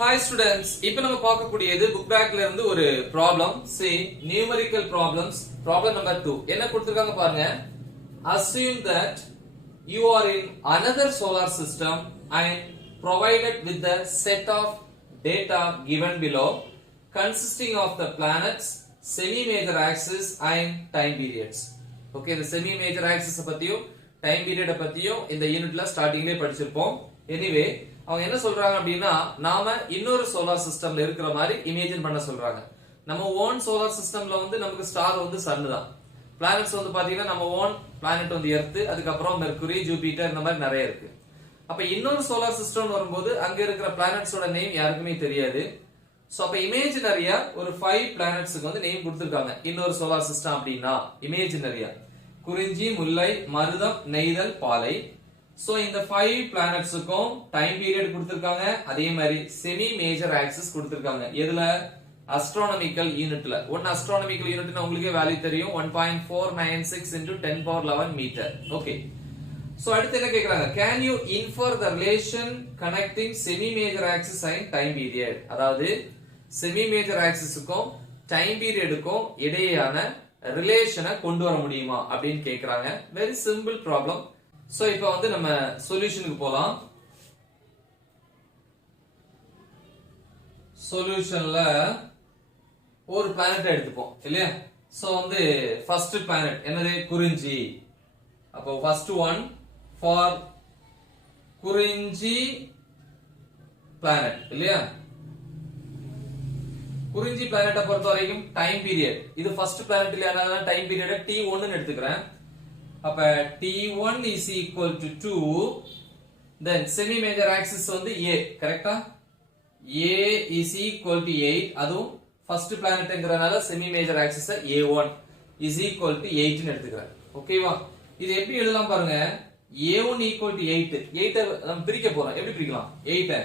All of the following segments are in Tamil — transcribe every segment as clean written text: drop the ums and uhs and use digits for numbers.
Hi students, இப்போ நம்ம பார்க்கக்கூடியது book bagல இருந்து ஒரு problem. See, numerical problems. Problem number 2. என்ன கொடுத்திருக்காங்க பாருங்க. Assume that you are in another solar system and provided with the set of data given below consisting of the planets, semi-major axis and time periods. Okay, the semi-major axis பத்தியும் time period பத்தியும் இந்த யூனிட்ல ஸ்டார்டிங்லயே படிச்சிருப்போம். Anyway, அவங்க என்ன சொல்றாங்க அப்படின்னா நாம இன்னொரு சோலார் சிஸ்டம்ல இருக்கிற மாதிரி இமேஜின் பண்ண சொல்றாங்க. நம்ம ஓன் சோலார் சிஸ்டம்ல வந்து நமக்கு ஸ்டார் வந்து சன் தான். பிளானட்ஸ் வந்து பாத்தீங்கன்னா நம்ம ஓன் பிளானட் வந்து எர்த், அதுக்கப்புறம் மெர்க்குரி, ஜூபிட்டர் இந்த மாதிரி நிறைய இருக்கு. அப்ப இன்னொரு சோலார் சிஸ்டம் வரும்போது அங்க இருக்கிற பிளானட்ஸோட நேம் யாருக்குமே தெரியாது. சோ அப்ப இமேஜினரியா ஒரு 5 பிளானட்ஸ்க்கு வந்து நேம் கொடுத்திருக்காங்க. இன்னொரு சோலார் சிஸ்டம் அப்படின்னா இமேஜினரியா குறிஞ்சி, முல்லை, மருதம், நெய்தல், பாலை. சோ இந்த 5 பிளானட்ஸ்க்கும் டைம் பீரியட் கொடுத்திருக்காங்க. அதே மாதிரி செமி மேஜர் ஆக்சிஸ் கொடுத்திருக்காங்க. எதுல? அஸ்ட்ரானமிக்கல் யூனிட்ல. ஒன் அஸ்ட்ரானமிக்கல் யூனிட்னா உங்களுக்கே வேல்யூ தெரியும். 1.496 into 10 power 11 metre. Okay. So அடுத்து என்ன கேக்குறாங்க? Can you infer the relation connecting semi major axis and time period? அதாவது செமி மேஜர் ஆக்சிஸ்க்கும் டைம் பீரியடுக்கும் இடையேயான ரிலேஷனை கொண்டு வர முடியுமா அப்படின்னு கேக்குறாங்க. Very simple problem. சோ இப்போ வந்து நம்ம சொல்யூஷனுக்கு போலாம். சொல்யூஷன்ல ஒரு பிளானட் எடுத்துப்போம் இல்லையா? சோ வந்து ஃபர்ஸ்ட் பிளானட் என்னது? குறிஞ்சி. அப்போ ஃபர்ஸ்ட் ஒன் ஃபார் குறிஞ்சி பிளானட் இல்லையா? குறிஞ்சி பிளானட்டை பொறுத்த வரைக்கும் டைம் பீரியட் இது ஃபர்ஸ்ட் பிளானட் இல்லையா? அதனால டைம் பீரியட் T1 ன்னு எடுத்துக்கிறேன். அப்ப T1 is equal to 2, then semi major axis வந்து A, கரெக்ட்டா? A is equal to 8, அதுவும் first planetங்கறனால semi major axis A1 is equal to 8 ன்னு எடுத்துக்கிறேன். ஓகேவா? இது எப்படி எழுதலாம் பாருங்க. A1 equal to 8. 8 நம்ம பிரிக்க போறோம். எப்படி பிரிக்கலாம்? 8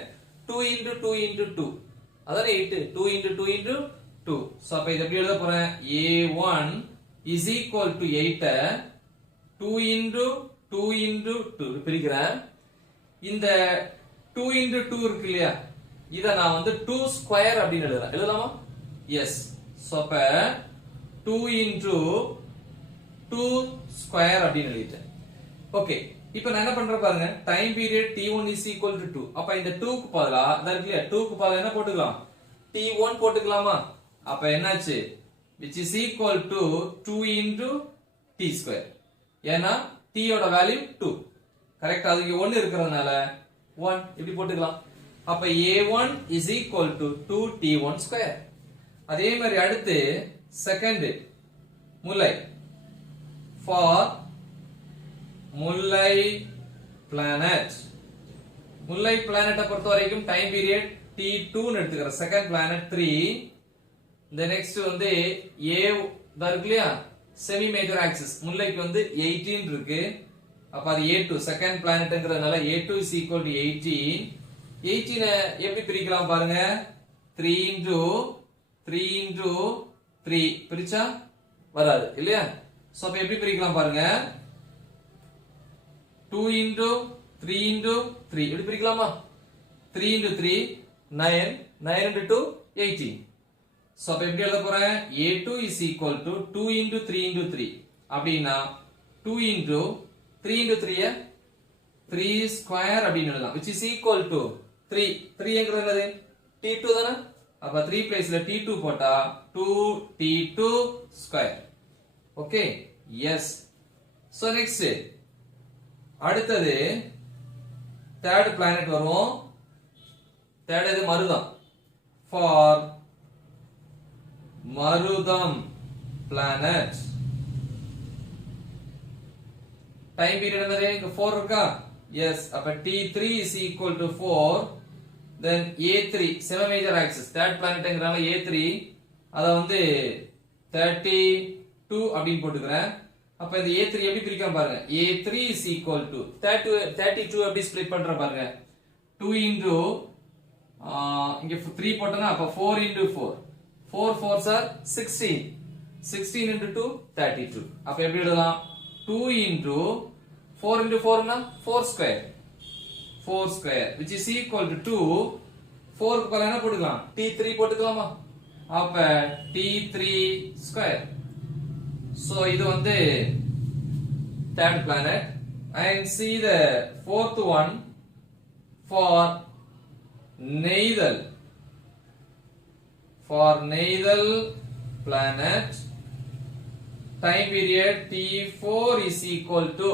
2 into 2 into 2. அதானே 8 2 into 2 into 2. சோ அப்ப இது எப்படி எழுத போறேன்? A1 is equal to 8 2 into 2 into 2 பிரிக்கிறேன். இந்த 2 into 2 இருக்கு இல்லையா? இத நான் வந்து 2 ஸ்கொயர் அப்படின்னு எழுதுறேன். எழுதலாமா? எஸ். சோ அப்ப 2 into 2 ஸ்கொயர் அப்படின்னு எழுதிட்டேன். ஓகே. இப்போ நான் என்ன பண்றேன் பாருங்க. Time period T1 is equal to 2. அப்ப இந்த 2 க்கு பதிலா இதா இருக்கு இல்லையா? 2 க்கு பதிலா என்ன போட்டுக்கலாம்? T1 போட்டுக்கலாமா? அப்ப என்னாச்சு? which is equal to 2 into T square. ஏன்னா T யோட வேல்யூ 2. கரெக்ட்? அதுக்கு 1 இருக்குறதுனால 1 இப்படி போட்டுக்கலாம். அப்ப A1 is equal to 2T1 square. அதே மாதிரி அடுத்து செகண்ட் முல்லை for முல்லை பிளானட். முல்லை பிளானட்டை பொறுத்த வரைக்கும் டைம் பீரியட் T2 ன்னு எடுத்துக்கிறேன். Second planet 3. the next வந்து A இருக்கு இல்லையா? செமி மேஜர் ஆக்சிஸ் முல்லைக்கு வந்து 18 இருக்கு. அப்ப அது A2 செகண்ட் பிளானட்ங்கறதுனால A2 is equal to 18. 18 எப்படி பிரிக்கலாம் பாருங்க. 3 into 3 into 3 பிரிச்சா வராது இல்லையா? சோ அப்ப எப்படி பிரிக்கலாம் பாருங்க. 2 into 3 into 3 எப்படி பிரிக்கலாமா? 3 into 3 9 9 into 2 18. சோ அப்ப எப்படி எழுத போறேன்? A2 is equal to 2 into 3 into 3. அப்படினா 2 into 3 into 3 3 square அப்படின்னு எழுதலாம். which is equal to 3. 3 என்கிறது என்னது? T2 தானே? அப்ப 3 பிளேஸ்ல T2 போட்டா 2T2 square. Okay? Yes. So next அடுத்தது தேர்ட் பிளானட் வரும். தேர்ட் இது மருதம். ஃபார் மருதம் பிளானட் டைம் பீரியட் என்னது? இங்க 4 இருக்கா? எஸ். அப்ப T3 is equal to 4. then A3 semi major axis third planetங்கறனால A3 அத வந்து 32 அப்படினு போட்டுக்கறேன். அப்ப இந்த A3 எப்படி பிரிக்கலாம் பாருங்க. A3 is equal to 32 எப்படி ஸ்ப்ளிட் பண்ற பாருங்க. 2 into இங்க 3 போட்டனா அப்ப 4 into 4 4 4s are 16. 16 into 2 32. அப்ப எப்படி எழுதலாம்? 2 into 4 into 4 னா 4 square. 4 square which is equal to 2 4 க்கு பதிலா என்ன போட்டுக்கலாம் t3 போட்டுக்கலாமா அப்ப t3 square so இது வந்து third planet and see the fourth one for Neithal planet time period t4 is equal to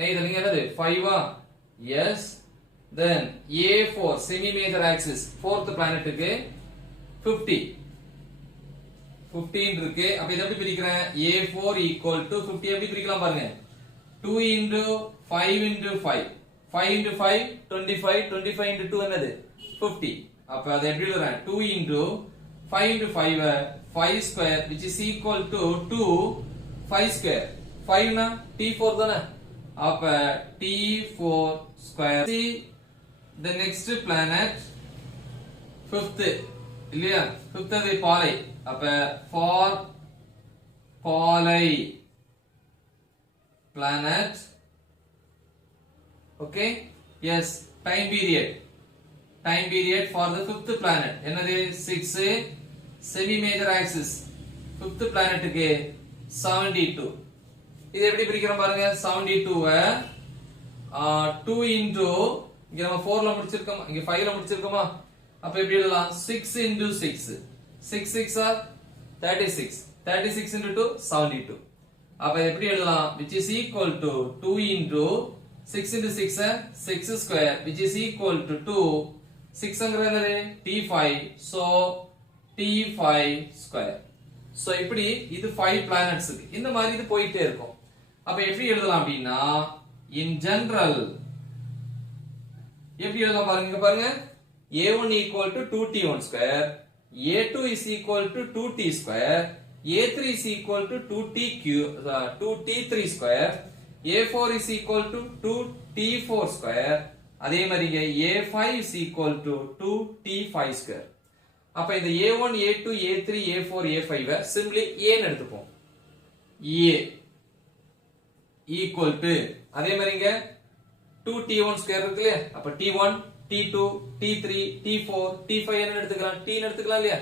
Neithal இங்க என்னது 5 ஆ yes then a4 semi major axis fourth planet க்கு 50 15 இருக்கு அப்ப இத எப்படி பிரிக்கிறேன் a4 equal to 50 எப்படி பிரிக்கலாம் பாருங்க 2 into 5 into 5 5 into 5 25 25 into 2 என்னது 50 அப்ப அத எப்படி எழுதுறேன் 2 into 5 into 5 5 square which is equal to 2 5 square 5 na t4 தானே அப்ப t4 square see the next planet fifth இல்லையா fifth அது பாலை அப்ப for பாலை planet okay yes time period for the fifth planet என்னது 6 semi major axis fifth planet க்கு 72 இது எப்படி பிரிக்கிறோம் பாருங்க 72 வை 2 into இங்க நம்ம 4 ல முடிச்சிருக்கோம் இங்க 5 ல முடிச்சிருக்கோமா அப்ப எப்படி எழுதலாம் 6 into 6 6 6 are 36 36 into 2 72 அப்ப எப்படி எழுதலாம் which is equal to 2 into 6 into 6 6 square which is equal to 2 6 ங்கறது t5 so t5 square so இப்படி இது 5 planets இருக்கு இந்த மாதிரி இது போயிட்டே இருக்கும் அப்ப எப்படி எழுதலாம் அப்படினா in general எப்படி எழுதலாம் பாருங்க இங்க பாருங்க a1 equal to 2t1 square a2 is equal to 2t square a3 is equal to 2t3 square a4 is equal to 2t4 square அதே மாதிரி a5 is equal to 2t5 square அப்ப இந்த a1 a2 a3 a4 a5 simply a ன்னு எடுத்துப்போம் a equal to அதே மாதிரி இங்க 2t1 square இருக்கு இல்லையா அப்ப t1 t2 t3 t4 t5 என்ன எடுத்துக்கலாம் t ன்னு எடுத்துக்கலாம் இல்லையா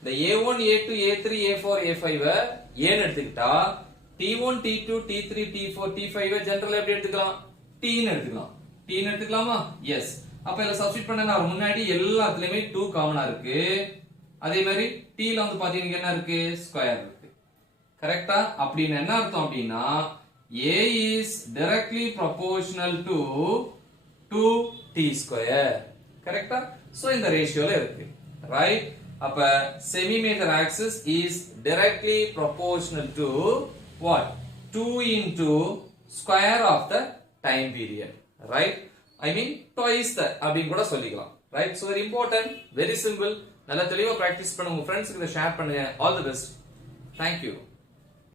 இந்த a1 a2 a3 a4 a5 a ன்னு எடுத்துக்கிட்டா t1 t2 t3 t4 t5 ஜெனரலா எப்படி எடுத்துக்கலாம் t ன்னு எடுத்துக்கலாம் t ன்னு எடுத்துக்கலாமா எஸ் அப்ப இத சப்ஸ்டிட் பண்ணனா முன்னாடி எல்லாத்துலயுமே 2 காமனா இருக்கு அதே மாதிரி t ல வந்து பாத்தீங்கன்னா என்ன இருக்கு ஸ்கொயர் இருக்கு கரெக்ட்டா அப்படினா என்ன அர்த்தம் அப்படினா a is directly proportional to 2t square கரெக்ட்டா சோ இந்த ரேஷியோல இருக்கு ரைட் அப்ப semi major axis is directly proportional to what 2 into square of the time period right I mean twice that அப்படினு கூட சொல்லிக்கலாம் right so very important very simple நல்லா தெளிவா பிராக்டீஸ் பண்ணுங்க உங்க ஃப்ரெண்ட்ஸ்க்கு இத ஷேர் பண்ணுங்க all the best thank you